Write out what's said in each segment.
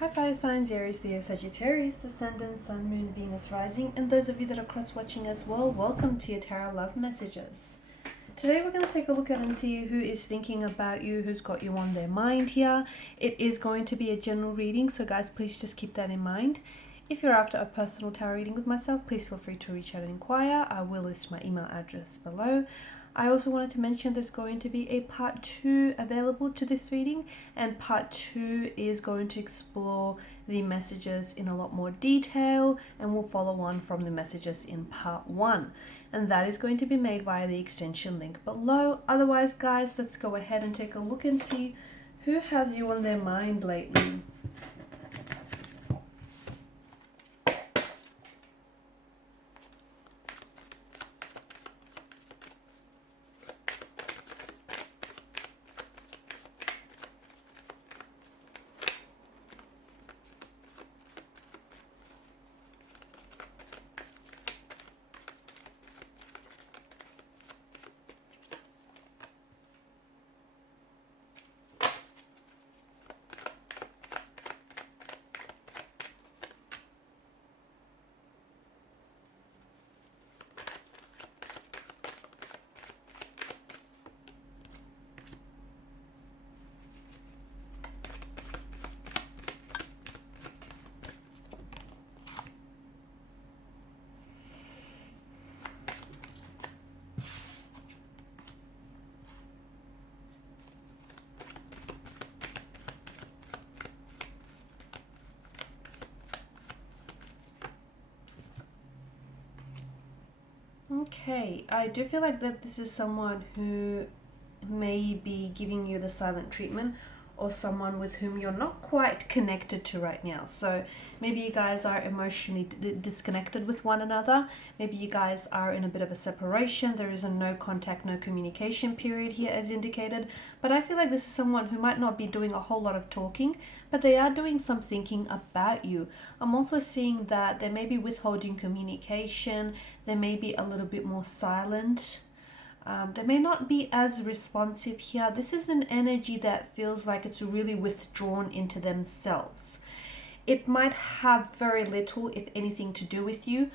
Hi fire signs, Aries, Leo, Sagittarius, Ascendant, Sun, Moon, Venus, Rising, and those of you that are cross-watching as well, welcome to your Tarot Love Messages. Today we're going to take a look at and see who is thinking about you, who's got you on their mind here. It is going to be a general reading, so guys, please just keep that in mind. If you're after a personal tarot reading with myself, please feel free to reach out and inquire. I will list my email address below. I also wanted to mention there's going to be a part 2 available to this reading, and part 2 is going to explore the messages in a lot more detail and will follow on from the messages in part 1, and that is going to be made via the extension link below. Otherwise guys, let's go ahead and take a look and see who has you on their mind lately. Okay, I do feel like that this is someone who may be giving you the silent treatment, or someone with whom you're not quite connected to right now. So maybe you guys are emotionally disconnected with one another. Maybe you guys are in a bit of a separation. There is a no contact, no communication period here as indicated. But I feel like this is someone who might not be doing a whole lot of talking, but they are doing some thinking about you. I'm also seeing that they may be withholding communication. They may be a little bit more silent. They may not be as responsive here. This is an energy that feels like it's really withdrawn into themselves. It might have very little, if anything, to do with you,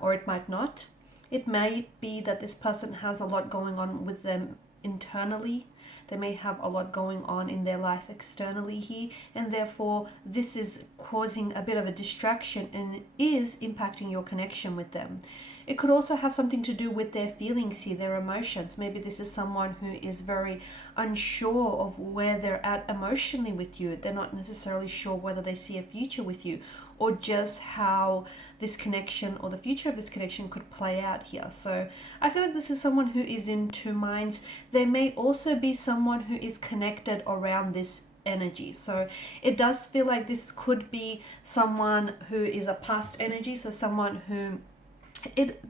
or it might not. It may be that this person has a lot going on with them internally. They may have a lot going on in their life externally here, and therefore this is causing a bit of a distraction and is impacting your connection with them. It could also have something to do with their feelings here, their emotions. Maybe this is someone who is very unsure of where they're at emotionally with you. They're not necessarily sure whether they see a future with you, or just how this connection or the future of this connection could play out here. So I feel like this is someone who is in two minds. There may also be someone who is connected around this energy. So it does feel like this could be someone who is a past energy, so someone who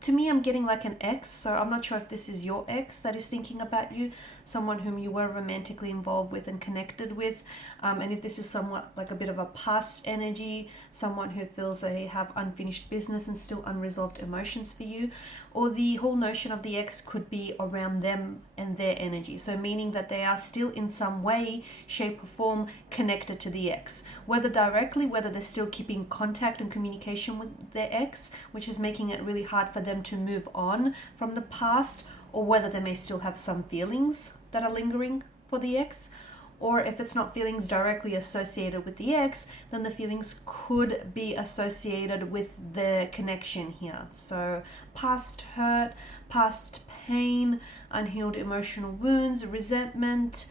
to me, I'm getting like an ex, so I'm not sure if this is your ex that is thinking about you, someone whom you were romantically involved with and connected with, and if this is somewhat like a bit of a past energy, someone who feels they have unfinished business and still unresolved emotions for you, or the whole notion of the ex could be around them and their energy, so meaning that they are still in some way, shape or form connected to the ex, whether directly, whether they're still keeping contact and communication with their ex, which is making it really hard for them to move on from the past, or whether they may still have some feelings that are lingering for the ex. Or if it's not feelings directly associated with the ex, then the feelings could be associated with the connection here. So past hurt, past pain, unhealed emotional wounds, resentment,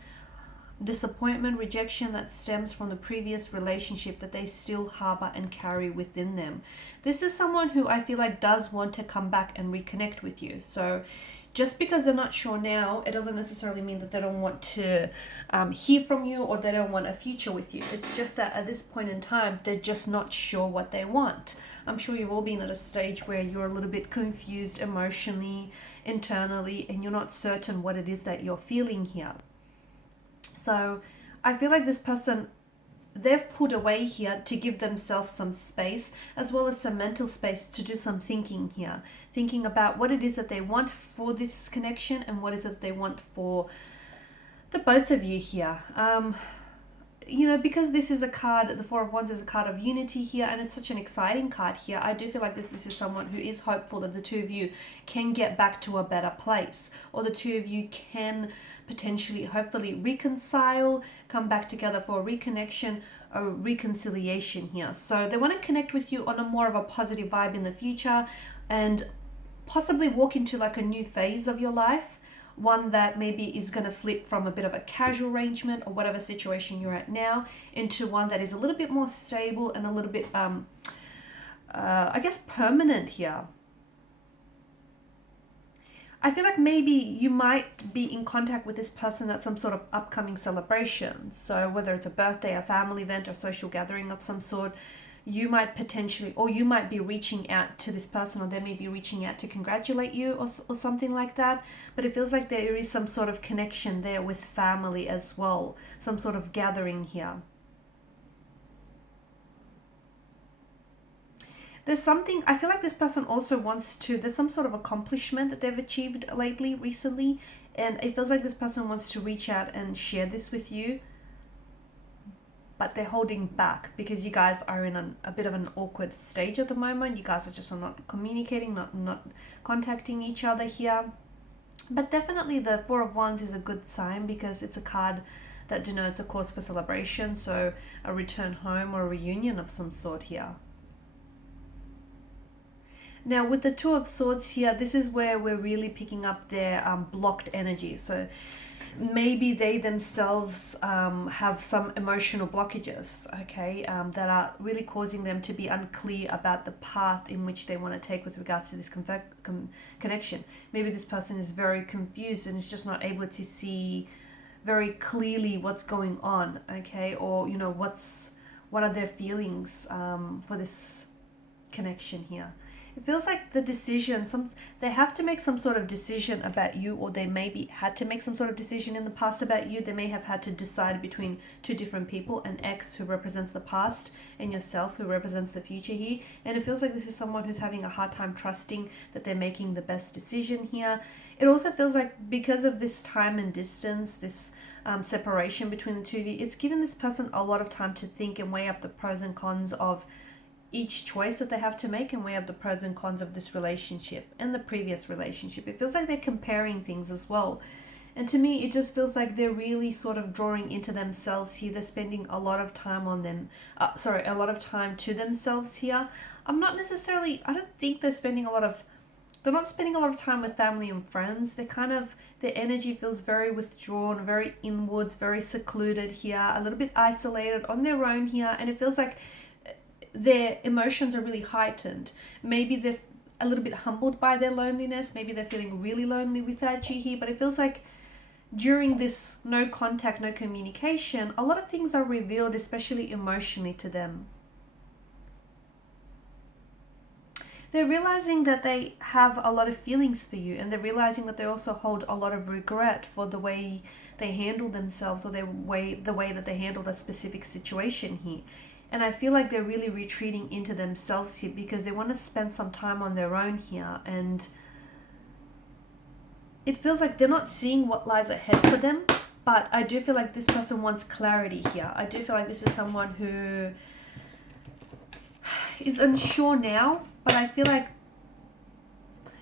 disappointment, rejection that stems from the previous relationship that they still harbor and carry within them. This is someone who I feel like does want to come back and reconnect with you. So just because they're not sure now, it doesn't necessarily mean that they don't want to hear from you, or they don't want a future with you. It's just that at this point in time, they're just not sure what they want. I'm sure you've all been at a stage where you're a little bit confused emotionally, internally, and you're not certain what it is that you're feeling here. So I feel like this person, they've pulled away here to give themselves some space, as well as some mental space to do some thinking here. Thinking about what it is that they want for this connection and what is it they want for the both of you here. because this is a card, the Four of Wands is a card of unity here, and it's such an exciting card here. I do feel like that this is someone who is hopeful that the two of you can get back to a better place, or the two of you can potentially, hopefully, reconcile, come back together for a reconnection, a reconciliation here. So they want to connect with you on a more of a positive vibe in the future, and possibly walk into like a new phase of your life, one that maybe is going to flip from a bit of a casual arrangement or whatever situation you're at now into one that is a little bit more stable and a little bit I guess permanent here. I feel like maybe you might be in contact with this person at some sort of upcoming celebration. So whether it's a birthday, a family event, or social gathering of some sort, you might potentially, or you might be reaching out to this person, or they may be reaching out to congratulate you, or something like that. But it feels like there is some sort of connection there with family as well, some sort of gathering here. There's something, I feel like this person also wants to, there's some sort of accomplishment that they've achieved lately, recently, and it feels like this person wants to reach out and share this with you, but they're holding back because you guys are in a bit of an awkward stage at the moment. You guys are just not communicating, not contacting each other here. But definitely the Four of Wands is a good sign, because it's a card that denotes a cause for celebration, so a return home or a reunion of some sort here. Now with the Two of Swords here, this is where we're really picking up their blocked energy. So maybe they themselves have some emotional blockages, okay, that are really causing them to be unclear about the path in which they want to take with regards to this connection. Maybe this person is very confused and is just not able to see very clearly what's going on, okay, or what are their feelings for this connection here. It feels like the decision, they have to make some sort of decision about you, or they maybe had to make some sort of decision in the past about you. They may have had to decide between two different people, an ex who represents the past and yourself who represents the future here. And it feels like this is someone who's having a hard time trusting that they're making the best decision here. It also feels like because of this time and distance, this separation between the two of you, it's given this person a lot of time to think and weigh up the pros and cons of each choice that they have to make, and weigh up the pros and cons of this relationship and the previous relationship. It feels like they're comparing things as well. And to me, it just feels like they're really sort of drawing into themselves here. They're spending a lot of time on them. A lot of time to themselves here. I don't think they're not spending a lot of time with family and friends. Their energy feels very withdrawn, very inwards, very secluded here, a little bit isolated on their own here. And it feels like their emotions are really heightened. Maybe they're a little bit humbled by their loneliness. Maybe they're feeling really lonely without you here. But it feels like during this no contact, no communication, a lot of things are revealed, especially emotionally, to them. They're realizing that they have a lot of feelings for you, and they're realizing that they also hold a lot of regret for the way they handle themselves, or the way that they handled a specific situation here. And I feel like they're really retreating into themselves here, because they want to spend some time on their own here. And it feels like they're not seeing what lies ahead for them. But I do feel like this person wants clarity here. I do feel like this is someone who is unsure now. But I feel like,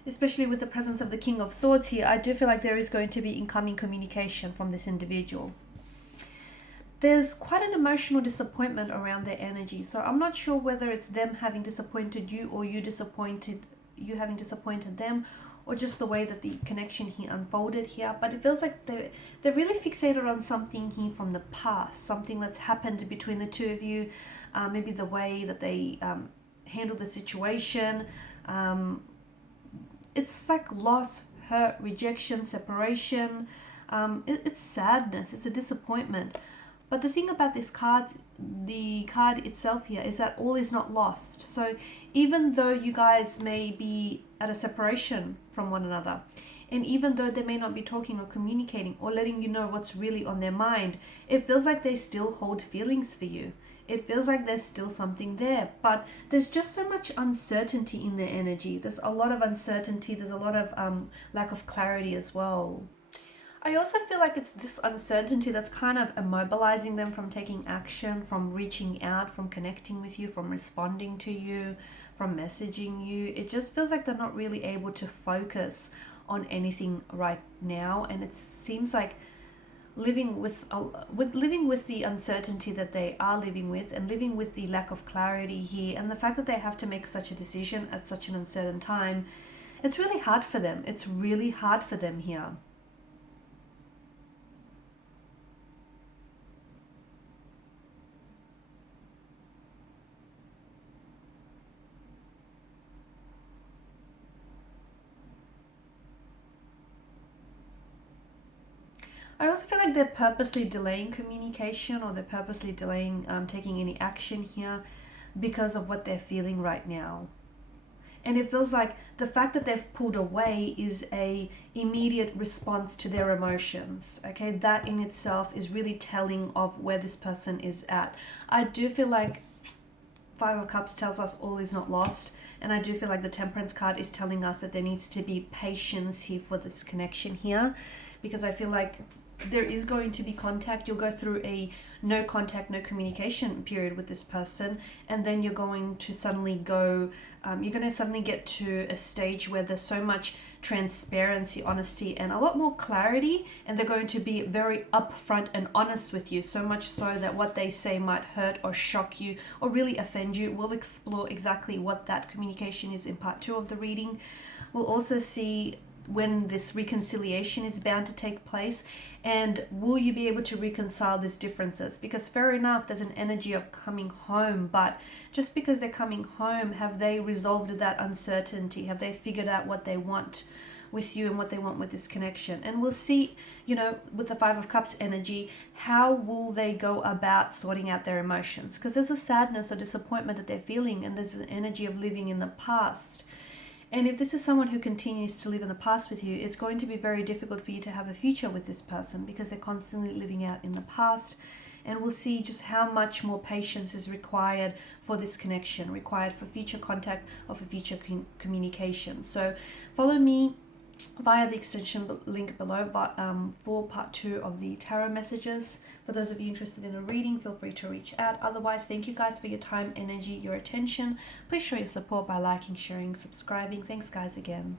especially with the presence of the King of Swords here, I do feel like there is going to be incoming communication from this individual. There's quite an emotional disappointment around their energy. So I'm not sure whether it's them having disappointed you, or you having disappointed them, or just the way that the connection here unfolded here. But it feels like they're really fixated on something here from the past, something that's happened between the two of you, maybe the way that they handle the situation. It's like loss, hurt, rejection, separation. It's sadness, it's a disappointment. But the thing about this card, the card itself here, is that all is not lost. So even though you guys may be at a separation from one another, and even though they may not be talking or communicating or letting you know what's really on their mind, it feels like they still hold feelings for you. It feels like there's still something there, but there's just so much uncertainty in their energy. There's a lot of uncertainty. There's a lot of lack of clarity as well. I also feel like it's this uncertainty that's kind of immobilizing them from taking action, from reaching out, from connecting with you, from responding to you, from messaging you. It just feels like they're not really able to focus on anything right now, and it seems like living with the uncertainty that they are living with, and living with the lack of clarity here, and the fact that they have to make such a decision at such an uncertain time. It's really hard for them. It's really hard for them here. I also feel like they're purposely delaying communication, or they're purposely delaying taking any action here because of what they're feeling right now. And it feels like the fact that they've pulled away is a immediate response to their emotions. Okay, that in itself is really telling of where this person is at. I do feel like Five of Cups tells us all is not lost. And I do feel like the Temperance card is telling us that there needs to be patience here for this connection here. Because I feel like there is going to be contact. You'll go through a no contact, no communication period with this person. And then you're going to suddenly get to a stage where there's so much transparency, honesty, and a lot more clarity. And they're going to be very upfront and honest with you. So much so that what they say might hurt or shock you or really offend you. We'll explore exactly what that communication is in part 2 of the reading. We'll also see when this reconciliation is bound to take place, and will you be able to reconcile these differences? Because fair enough, there's an energy of coming home, but just because they're coming home, have they resolved that uncertainty? Have they figured out what they want with you and what they want with this connection? And we'll see, with the Five of Cups energy, how will they go about sorting out their emotions? Because there's a sadness or disappointment that they're feeling, and there's an energy of living in the past. And if this is someone who continues to live in the past with you, it's going to be very difficult for you to have a future with this person, because they're constantly living out in the past. And we'll see just how much more patience is required for this connection, required for future contact or for future communication. So follow me via the extension link below for part 2 of the tarot messages. For those of you interested in a reading, feel free to reach out. Otherwise, thank you guys for your time, energy, your attention. Please show your support by liking, sharing, subscribing. Thanks guys again.